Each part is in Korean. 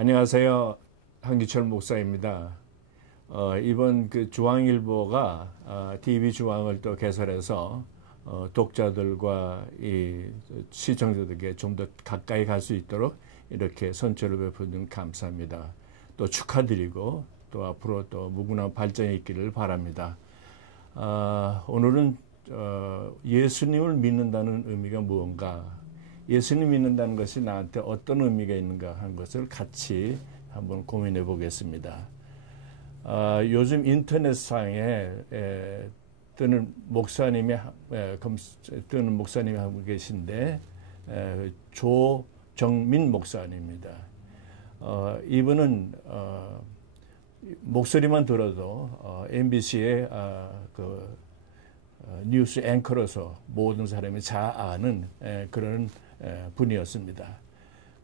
안녕하세요. 한기철 목사입니다. 이번 그 중앙일보가 TV 중앙을 또 개설해서 독자들과 이 시청자들에게 좀 더 가까이 갈 수 있도록 이렇게 선처를 베푸는 감사합니다. 또 축하드리고 또 앞으로 또 무궁한 발전이 있기를 바랍니다. 오늘은 예수님을 믿는다는 의미가 무언가, 예수님 믿는다는 것이 나한테 어떤 의미가 있는가 하는 것을 같이 한번 고민해 보겠습니다. 요즘 인터넷상에 뜨는 목사님이 하고 계신데 조정민 목사님입니다. 이분은 목소리만 들어도 MBC의 뉴스 앵커로서 모든 사람이 잘 아는 그런 분이었습니다.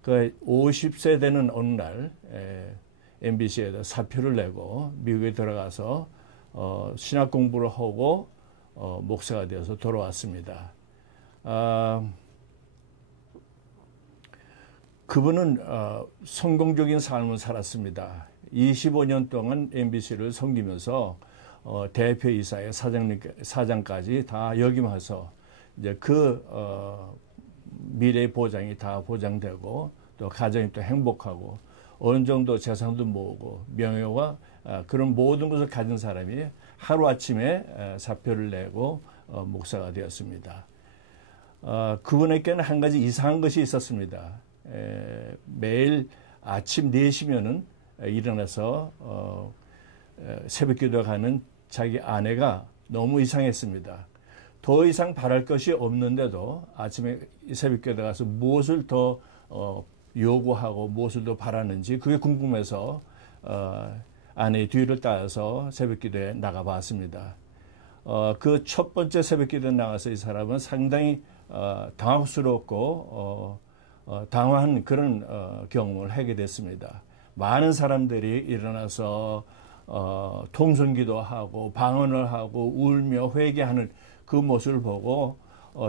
그 50세 되는 어느 날 MBC에다 사표를 내고 미국에 들어가서 신학 공부를 하고 목사가 되어서 돌아왔습니다. 그분은 성공적인 삶을 살았습니다. 25년 동안 MBC를 섬기면서 대표이사의 사장까지 다 역임해서 이제 미래의 보장이 다 보장되고 또 가정이 또 행복하고 어느 정도 재산도 모으고 명예와 그런 모든 것을 가진 사람이 하루아침에 사표를 내고 목사가 되었습니다. 그분에게는 한 가지 이상한 것이 있었습니다. 매일 아침 4시면은 일어나서 새벽기도 가는 자기 아내가 너무 이상했습니다. 더 이상 바랄 것이 없는데도 아침에 새벽기도 가서 무엇을 더 요구하고 무엇을 더 바라는지 그게 궁금해서 아내의 뒤를 따라서 새벽기도에 나가봤습니다. 그 첫 번째 새벽기도에 나가서 이 사람은 상당히 당황스럽고 당황한 그런 경험을 하게 됐습니다. 많은 사람들이 일어나서 통성기도 하고 방언을 하고 울며 회개하는 그 모습을 보고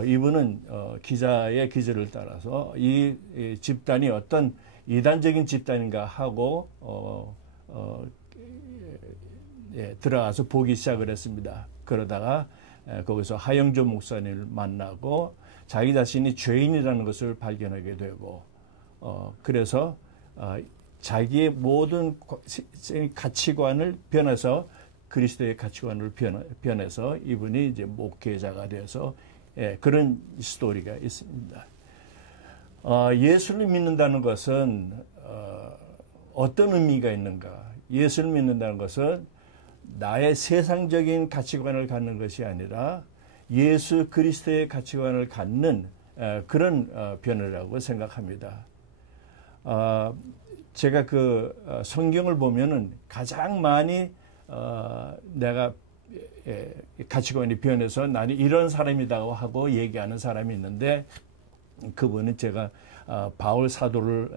이분은 기자의 기절을 따라서 이 집단이 어떤 이단적인 집단인가 하고 들어가서 보기 시작을 했습니다. 그러다가 거기서 하영조 목사님을 만나고 자기 자신이 죄인이라는 것을 발견하게 되고 그래서 자기의 모든 가치관을 변해서 그리스도의 가치관을 변해서 이분이 이제 목회자가 되어서 그런 스토리가 있습니다. 예수를 믿는다는 것은 어떤 의미가 있는가? 예수를 믿는다는 것은 나의 세상적인 가치관을 갖는 것이 아니라 예수 그리스도의 가치관을 갖는 그런 변화라고 생각합니다. 제가 그 성경을 보면은 가장 많이 내가 가치관이 변해서 나는 이런 사람이라고 하고 얘기하는 사람이 있는데 그분은 제가 바울 사도를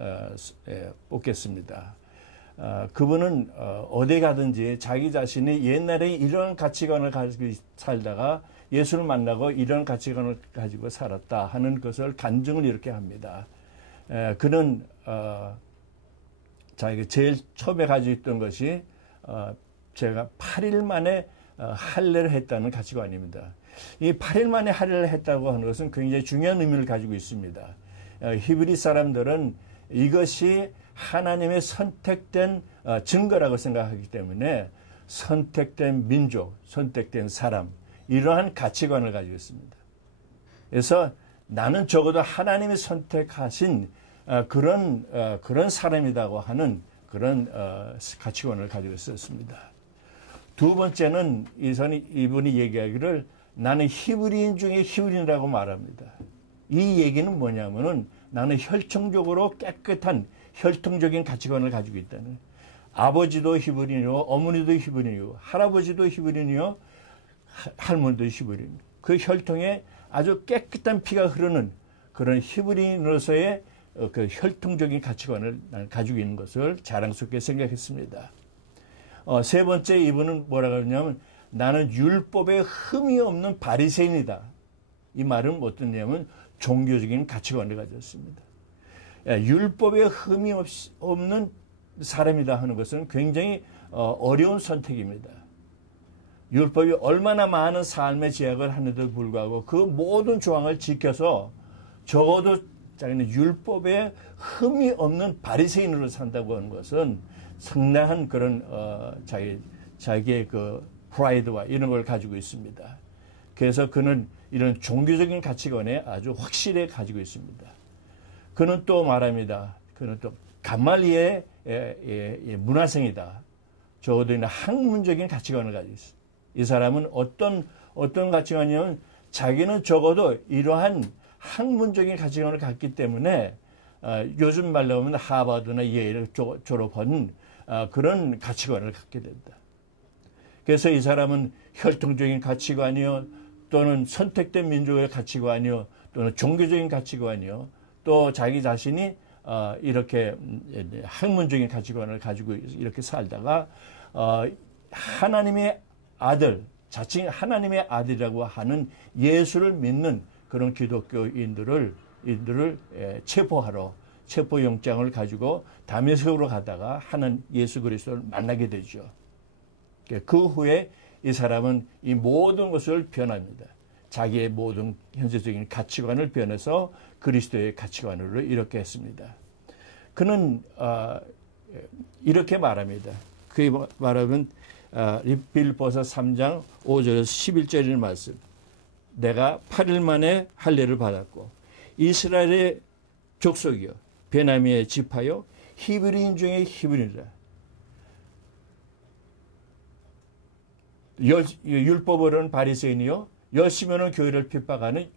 뽑겠습니다. 그분은 어디 가든지 자기 자신이 옛날에 이런 가치관을 가지고 살다가 예수를 만나고 이런 가치관을 가지고 살았다 하는 것을 간증을 이렇게 합니다. 그는 자기가 제일 처음에 가지고 있던 것이 제가 8일 만에 할례를 했다는 가치관입니다. 이 8일 만에 할례를 했다고 하는 것은 굉장히 중요한 의미를 가지고 있습니다. 히브리 사람들은 이것이 하나님의 선택된 증거라고 생각하기 때문에 선택된 민족, 선택된 사람, 이러한 가치관을 가지고 있습니다. 그래서 나는 적어도 하나님이 선택하신 그런 사람이라고 하는 그런 가치관을 가지고 있었습니다. 두 번째는 이분이 얘기하기를 나는 히브리인 중에 히브리인이라고 말합니다. 이 얘기는 뭐냐면은 나는 혈통적으로 깨끗한 혈통적인 가치관을 가지고 있다는, 아버지도 히브리인이요, 어머니도 히브리인이요, 할아버지도 히브리인이요, 할머니도 히브리인. 그 혈통에 아주 깨끗한 피가 흐르는 그런 히브리인으로서의 그 혈통적인 가치관을 가지고 있는 것을 자랑스럽게 생각했습니다. 세 번째, 이분은 뭐라고 하냐면 나는 율법에 흠이 없는 바리새인이다. 이 말은 어떠냐면 종교적인 가치관을 가졌습니다. 율법에 흠이 없는 사람이다 하는 것은 굉장히 어려운 선택입니다. 율법이 얼마나 많은 삶의 제약을 하는데도 불구하고 그 모든 조항을 지켜서 적어도 자기는 율법에 흠이 없는 바리새인으로 산다고 하는 것은 상당한 그런 자기의 그 프라이드와 이런 걸 가지고 있습니다. 그래서 그는 이런 종교적인 가치관에 아주 확실히 가지고 있습니다. 그는 또 말합니다. 그는 또 가말리의 문화생이다. 적어도 학문적인 가치관을 가지고 있습니다. 이 사람은 어떤 가치관이냐면 자기는 적어도 이러한 학문적인 가치관을 갖기 때문에 요즘 말로 하면 하버드나 예일을 졸업한 그런 가치관을 갖게 된다. 그래서 이 사람은 혈통적인 가치관이요, 또는 선택된 민족의 가치관이요, 또는 종교적인 가치관이요, 또 자기 자신이 이렇게 학문적인 가치관을 가지고 이렇게 살다가 하나님의 아들, 자칭 하나님의 아들이라고 하는 예수를 믿는 그런 기독교인들을 체포하러 체포영장을 가지고 다메섹으로 가다가 하는 예수 그리스도를 만나게 되죠. 그 후에 이 사람은 이 모든 것을 변합니다. 자기의 모든 현재적인 가치관을 변해서 그리스도의 가치관으로 이렇게 했습니다. 그는 이렇게 말합니다. 그게 말하면 빌립보서 3장 5절에서 11절의 말씀. 내가 8일 만에 할례를 받았고 이스라엘의 족속이요 베냐민의 지파요 히브리인 중에 히브리인이라. 율법으로는 바리새인이요 열심히 하는 교회를 핍박하는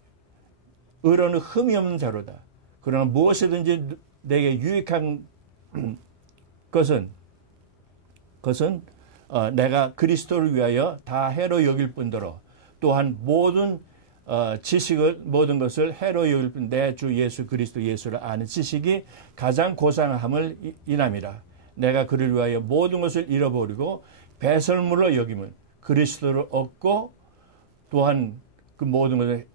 의로는 흠이 없는 자로다. 그러나 무엇이든지 내게 유익한 것은 내가 그리스도를 위하여 다 해로 여길 뿐더러 또한 모든 모든 것을 해로 여길 뿐 내 주 예수 그리스도 예수를 아는 지식이 가장 고상함을 인함이라. 내가 그를 위하여 모든 것을 잃어버리고 배설물로 여김은 그리스도를 얻고 또한 그 모든 것을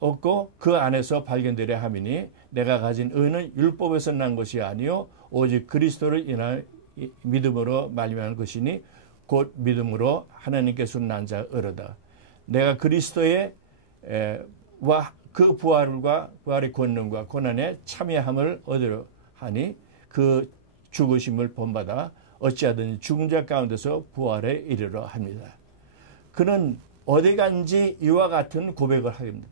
얻고 그 안에서 발견되려 함이니 내가 가진 의는 율법에서 난 것이 아니요 오직 그리스도를 인한 믿음으로 말미암은 것이니 곧 믿음으로 하나님께서 난 자 의로다. 내가 그리스도의 그 부활의 권능과 고난에 참여함을 얻으려 하니 그 죽으심을 본받아 어찌하든지 죽은 자 가운데서 부활에 이르러 합니다. 그는 어디 간지 이와 같은 고백을 합니다.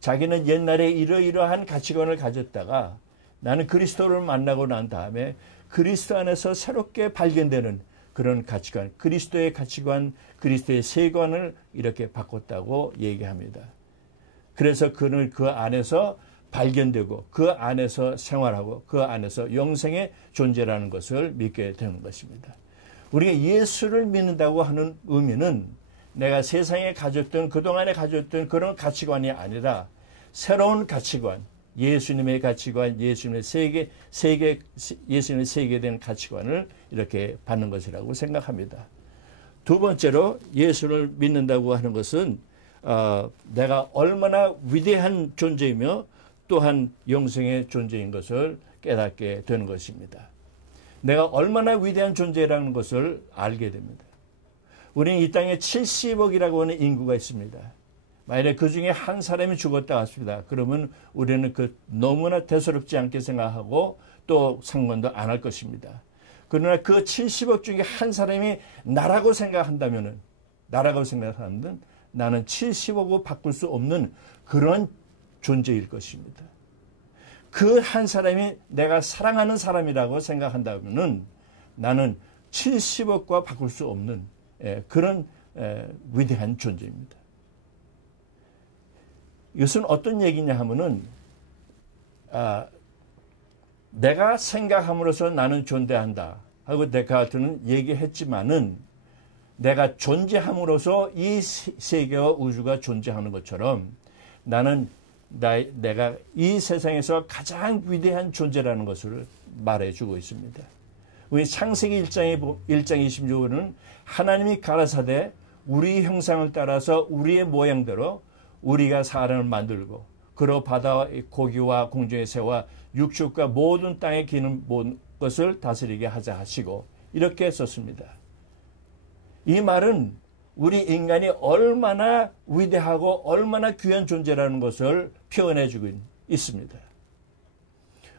자기는 옛날에 이러이러한 가치관을 가졌다가 나는 그리스도를 만나고 난 다음에 그리스도 안에서 새롭게 발견되는 그런 가치관, 그리스도의 가치관, 그리스도의 세관을 이렇게 바꿨다고 얘기합니다. 그래서 그는 그 안에서 발견되고 그 안에서 생활하고 그 안에서 영생의 존재라는 것을 믿게 되는 것입니다. 우리가 예수를 믿는다고 하는 의미는 내가 세상에 가졌던 그동안에 가졌던 그런 가치관이 아니라 새로운 가치관, 예수님의 가치관, 예수님의 예수님의 세계된 가치관을 이렇게 받는 것이라고 생각합니다. 두 번째로 예수를 믿는다고 하는 것은 내가 얼마나 위대한 존재이며 또한 영생의 존재인 것을 깨닫게 되는 것입니다. 내가 얼마나 위대한 존재라는 것을 알게 됩니다. 우리는 이 땅에 70억이라고 하는 인구가 있습니다. 만약에 그 중에 한 사람이 죽었다 했습니다. 그러면 우리는 너무나 대수롭지 않게 생각하고 또 상관도 안 할 것입니다. 그러나 그 70억 중에 한 사람이 나라고 생각한다면 나는 70억을 바꿀 수 없는 그런 존재일 것입니다. 그 한 사람이 내가 사랑하는 사람이라고 생각한다면 나는 70억과 바꿀 수 없는 그런 위대한 존재입니다. 이것은 어떤 얘기냐 하면은 내가 생각함으로써 나는 존재한다 하고 데카르트는 얘기했지만은 내가 존재함으로써 이 세계와 우주가 존재하는 것처럼 나는 내가 이 세상에서 가장 위대한 존재라는 것을 말해주고 있습니다. 우리 창세기 1장 26절은 하나님이 가라사대 우리 형상을 따라서 우리의 모양대로 우리가 사람을 만들고 그로 바다 고기와 공중의 새와 육축과 모든 땅에 기는 모든 것을 다스리게 하자 하시고 이렇게 썼습니다. 이 말은 우리 인간이 얼마나 위대하고 얼마나 귀한 존재라는 것을 표현해 주고 있습니다.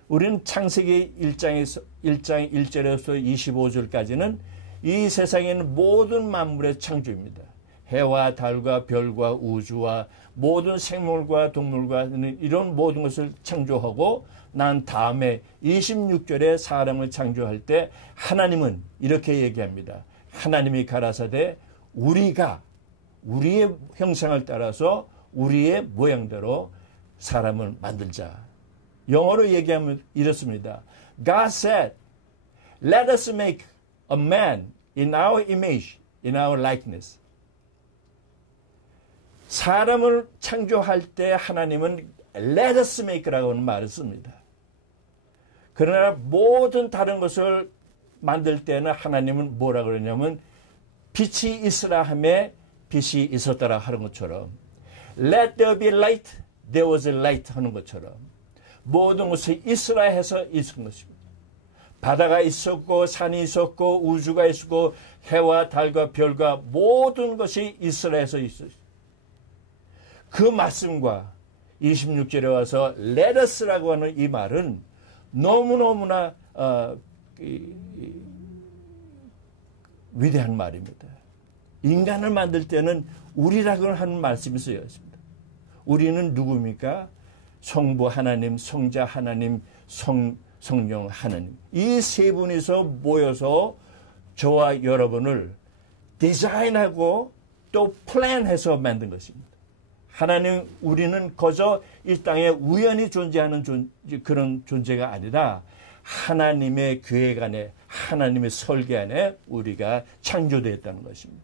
우리는 창세기 1장 1절에서 25절까지는 이 세상에 있는 모든 만물의 창조입니다. 해와 달과 별과 우주와 모든 생물과 동물과 이런 모든 것을 창조하고 난 다음에 26절에 사람을 창조할 때 하나님은 이렇게 얘기합니다. 하나님이 가라사대 우리가 우리의 형상을 따라서 우리의 모양대로 사람을 만들자. 영어로 얘기하면 이렇습니다. God said, let us make a man in our image, in our likeness. 사람을 창조할 때 하나님은 let us make라고 하는 말을 씁니다. 그러나 모든 다른 것을 만들 때는 하나님은 뭐라 그러냐면 빛이 있으라 하매 빛이 있었더라 하는 것처럼 let there be light, there was a light 하는 것처럼 모든 것이 있으라 해서 있은 것입니다. 바다가 있었고 산이 있었고 우주가 있었고 해와 달과 별과 모든 것이 있으라 해서 있었습니다. 그 말씀과 26절에 와서 let us라고 하는 이 말은 너무너무나 위대한 말입니다. 인간을 만들 때는 우리라고 하는 말씀이 쓰여 있습니다. 우리는 누굽니까? 성부 하나님, 성자 하나님, 성령 하나님. 이 세 분이서 모여서 저와 여러분을 디자인하고 또 플랜해서 만든 것입니다. 하나님, 우리는 거저 이 땅에 우연히 존재하는 그런 존재가 아니라 하나님의 계획 안에, 하나님의 설계 안에 우리가 창조되었다는 것입니다.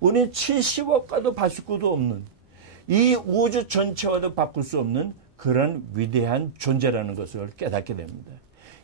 우리는 70억과도 바꿀 없는 이 우주 전체와도 바꿀 수 없는 그런 위대한 존재라는 것을 깨닫게 됩니다.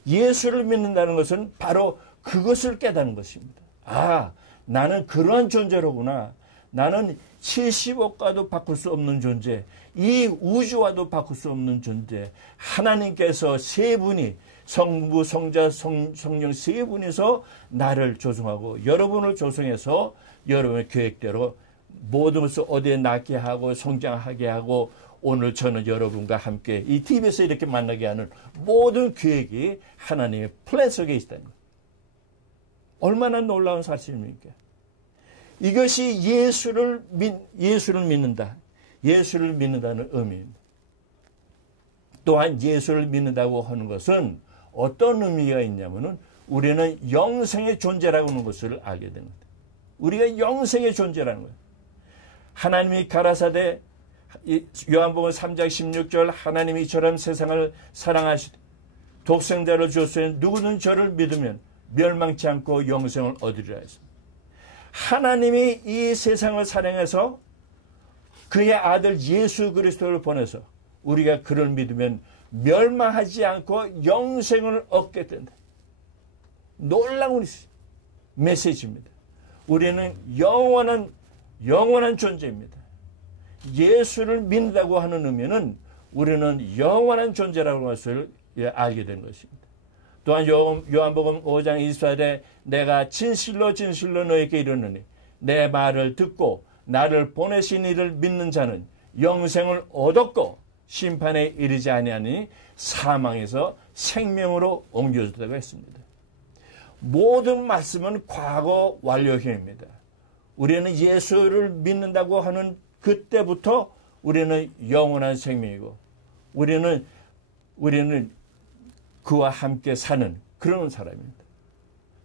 예수를 믿는다는 것은 바로 그것을 깨닫는 것입니다. 아, 나는 그러한 존재로구나. 나는 70억과도 바꿀 수 없는 존재, 이 우주와도 바꿀 수 없는 존재, 하나님께서 세 분이 성부, 성자, 성령 세 분이서 나를 조성하고 여러분을 조성해서 여러분의 계획대로 모든 것을 어디에 낳게 하고 성장하게 하고 오늘 저는 여러분과 함께 이 TV에서 이렇게 만나게 하는 모든 계획이 하나님의 플랜 속에 있다는 것. 얼마나 놀라운 사실입니까? 이것이 예수를 믿는다. 예수를 믿는다는 의미입니다. 또한 예수를 믿는다고 하는 것은 어떤 의미가 있냐면은 우리는 영생의 존재라고 하는 것을 알게 됩니다. 우리가 영생의 존재라는 거예요. 하나님이 가라사대 요한복음 3장 16절 하나님이 이처럼 세상을 사랑하시되 독생자를 주었으니 누구든 저를 믿으면 멸망치 않고 영생을 얻으리라 했습니다. 하나님이 이 세상을 사랑해서 그의 아들 예수 그리스도를 보내서 우리가 그를 믿으면 멸망하지 않고 영생을 얻게 된다. 놀라운 메시지입니다. 우리는 영원한 존재입니다. 예수를 믿는다고 하는 의미는 우리는 영원한 존재라는 것을 알게 된 것입니다. 또한 요한복음 5장 24절에 내가 진실로 너에게 이르노니 내 말을 듣고 나를 보내신 이를 믿는 자는 영생을 얻었고 심판에 이르지 아니하니 사망에서 생명으로 옮겨졌다고 했습니다. 모든 말씀은 과거 완료형입니다. 우리는 예수를 믿는다고 하는 그때부터 우리는 영원한 생명이고 우리는 그와 함께 사는 그런 사람입니다.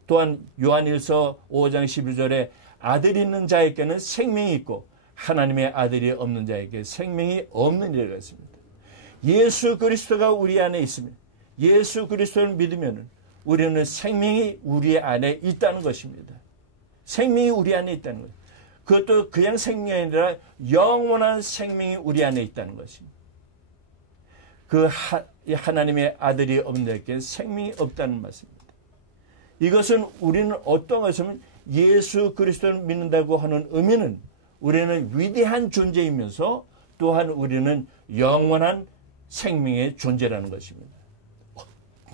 또한 요한일서 5장 11절에 아들이 있는 자에게는 생명이 있고 하나님의 아들이 없는 자에게 생명이 없는 이라고 했습니다. 예수 그리스도가 우리 안에 있으면 예수 그리스도를 믿으면 우리는 생명이 우리 안에 있다는 것입니다. 생명이 우리 안에 있다는 것. 그것도 그냥 생명이 아니라 영원한 생명이 우리 안에 있다는 것입니다. 그 하나님의 아들이 없는 자에게 생명이 없다는 말씀입니다. 이것은 우리는 어떤 것이면 예수 그리스도를 믿는다고 하는 의미는 우리는 위대한 존재이면서 또한 우리는 영원한 생명의 존재라는 것입니다.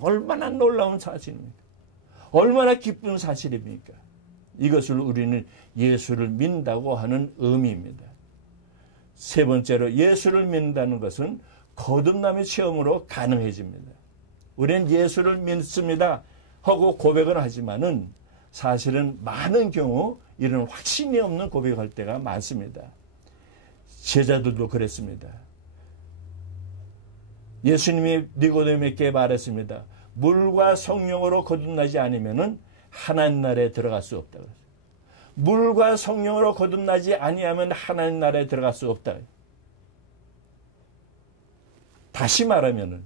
얼마나 놀라운 사실입니까? 얼마나 기쁜 사실입니까? 이것을 우리는 예수를 믿는다고 하는 의미입니다. 세 번째로 예수를 믿는다는 것은 거듭남의 체험으로 가능해집니다. 우리는 예수를 믿습니다 하고 고백을 하지만은 사실은 많은 경우 이런 확신이 없는 고백할 때가 많습니다. 제자들도 그랬습니다. 예수님이 니고데모에게 말했습니다. 물과 성령으로 거듭나지 않으면은 하나님 나라에 들어갈 수 없다. 물과 성령으로 거듭나지 아니하면 하나님 나라에 들어갈 수 없다. 다시 말하면은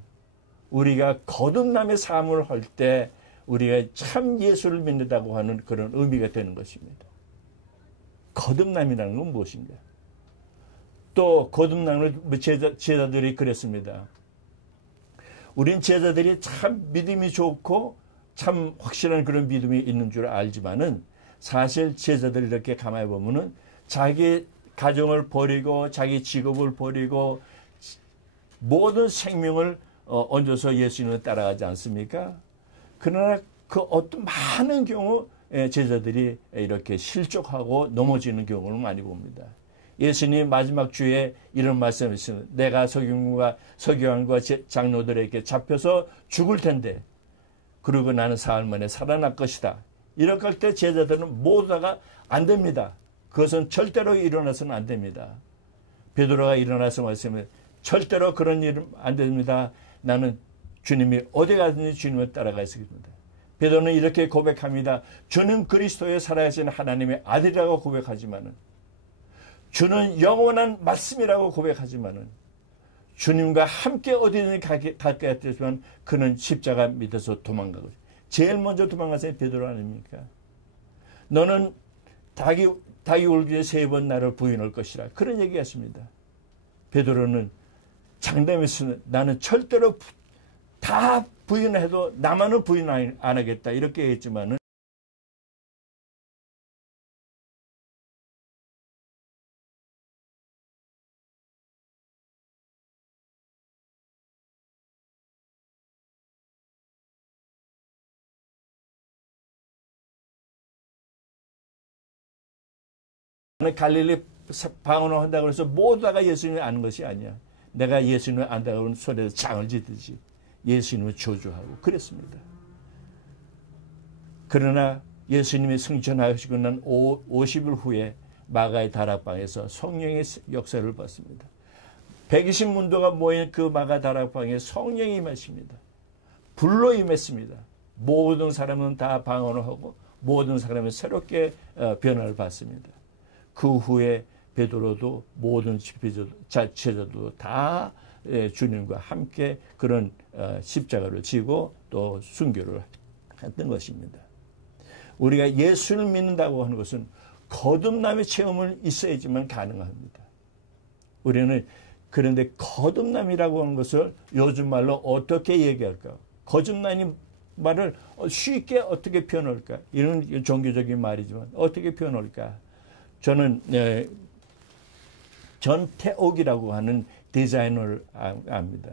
우리가 거듭남의 삶을 할 때 우리가 참 예수를 믿는다고 하는 그런 의미가 되는 것입니다. 거듭남이라는 건 무엇인가? 또 거듭남을 제자들이 그랬습니다. 우린 제자들이 참 믿음이 좋고 참 확실한 그런 믿음이 있는 줄 알지만은 사실 제자들이 이렇게 가만히 보면은 자기 가정을 버리고 자기 직업을 버리고 모든 생명을 얹어서 예수님을 따라가지 않습니까? 그러나 그 어떤 많은 경우 제자들이 이렇게 실족하고 넘어지는 경우를 많이 봅니다. 예수님 마지막 주에 이런 말씀을 하시는 내가 서기관과 장로들에게 잡혀서 죽을 텐데 그리고 나는 사흘 만에 살아날 것이다. 이렇게 할 때 제자들은 모두 다가 안 됩니다. 그것은 절대로 일어나서는 안 됩니다. 베드로가 일어나서 말씀을 절대로 그런 일은 안 됩니다. 나는 주님이 어디 가든지 주님을 따라가 있습니다. 베드로는 이렇게 고백합니다. 주는 그리스도의 살아계신 하나님의 아들이라고 고백하지만은 주는 영원한 말씀이라고 고백하지만은 주님과 함께 어디든지 갈게 했지만 그는 십자가 밑에서 도망가고 제일 먼저 도망간 사람이 베드로 아닙니까? 너는 닭이 울기 전에 3번 나를 부인할 것이라 그런 얘기했습니다. 베드로는 장담했으나 나는 절대로 다 부인해도 나만은 부인 안 하겠다 이렇게 했지만은 갈릴리 방언을 한다고 해서 모두 다가 예수님을 아는 것이 아니야. 내가 예수님을 안다고 하는 소리에서 장을 지듯이 예수님을 저주하고 그랬습니다. 그러나 예수님이 승천하시고 난 50일 후에 마가의 다락방에서 성령의 역사를 봤습니다. 120문도가 모인 그 마가 다락방에 성령이 임하십니다. 불로 임했습니다. 모든 사람은 다 방언을 하고 모든 사람은 새롭게 변화를 받습니다. 그 후에 베드로도 모든 제자도 다 주님과 함께 그런 십자가를 지고 또 순교를 했던 것입니다. 우리가 예수를 믿는다고 하는 것은 거듭남의 체험을 있어야지만 가능합니다. 우리는 그런데 거듭남이라고 하는 것을 요즘 말로 어떻게 얘기할까? 거듭남이 말을 쉽게 어떻게 표현할까? 이런 종교적인 말이지만 어떻게 표현할까? 저는 전태옥이라고 하는 디자이너를 압니다.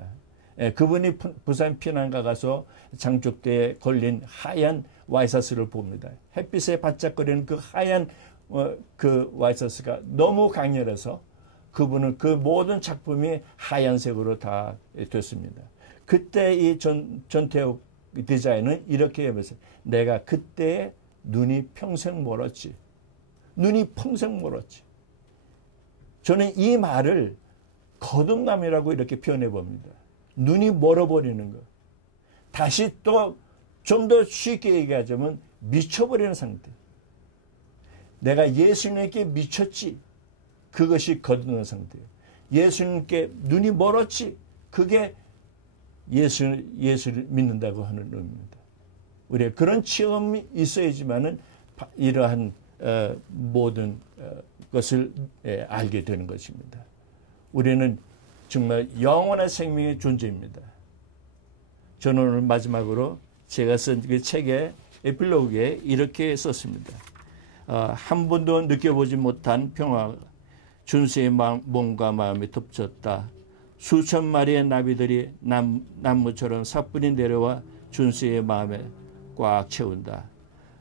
그분이 부산 피난가 가서 장족대에 걸린 하얀 와이셔츠를 봅니다. 햇빛에 반짝거리는 그 하얀 그 와이셔츠가 너무 강렬해서 그분은 그 모든 작품이 하얀색으로 다 됐습니다. 그때 이 전태옥 디자이너는 이렇게 해봤어요. 내가 그때 눈이 평생 멀었지. 눈이 평생 멀었지. 저는 이 말을 거듭남이라고 이렇게 표현해 봅니다. 눈이 멀어버리는 것. 다시 또 좀 더 쉽게 얘기하자면 미쳐버리는 상태. 내가 예수님께 미쳤지. 그것이 거듭난 상태예요. 예수님께 눈이 멀었지. 그게 예수를 믿는다고 하는 의미입니다. 우리가 그런 체험이 있어야지만은 이러한 모든 것을 알게 되는 것입니다. 우리는 정말 영원한 생명의 존재입니다. 저는 오늘 마지막으로 제가 쓴 그 책의 에필로그에 이렇게 썼습니다. 한 번도 느껴보지 못한 평화, 준수의 몸과 마음이 덮쳤다. 수천 마리의 나비들이 나무처럼 사뿐히 내려와 준수의 마음에 꽉 채운다.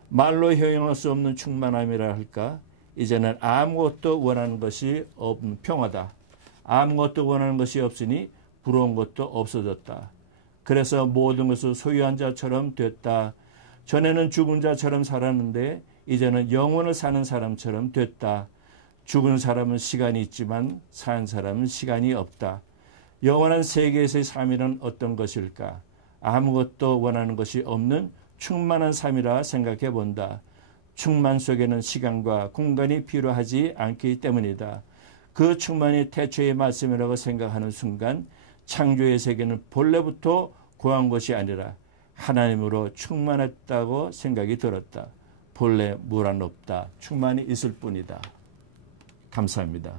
말로 형용할 수 없는 충만함이라 할까? 이제는 아무것도 원하는 것이 없는 평화다. 아무것도 원하는 것이 없으니 부러운 것도 없어졌다. 그래서 모든 것을 소유한 자처럼 됐다. 전에는 죽은 자처럼 살았는데 이제는 영원을 사는 사람처럼 됐다. 죽은 사람은 시간이 있지만 산 사람은 시간이 없다. 영원한 세계에서의 삶이란 어떤 것일까? 아무것도 원하는 것이 없는 충만한 삶이라 생각해 본다. 충만 속에는 시간과 공간이 필요하지 않기 때문이다. 그 충만이 태초의 말씀이라고 생각하는 순간 창조의 세계는 본래부터 고한 것이 아니라 하나님으로 충만했다고 생각이 들었다. 본래 무한 없다. 충만이 있을 뿐이다. 감사합니다.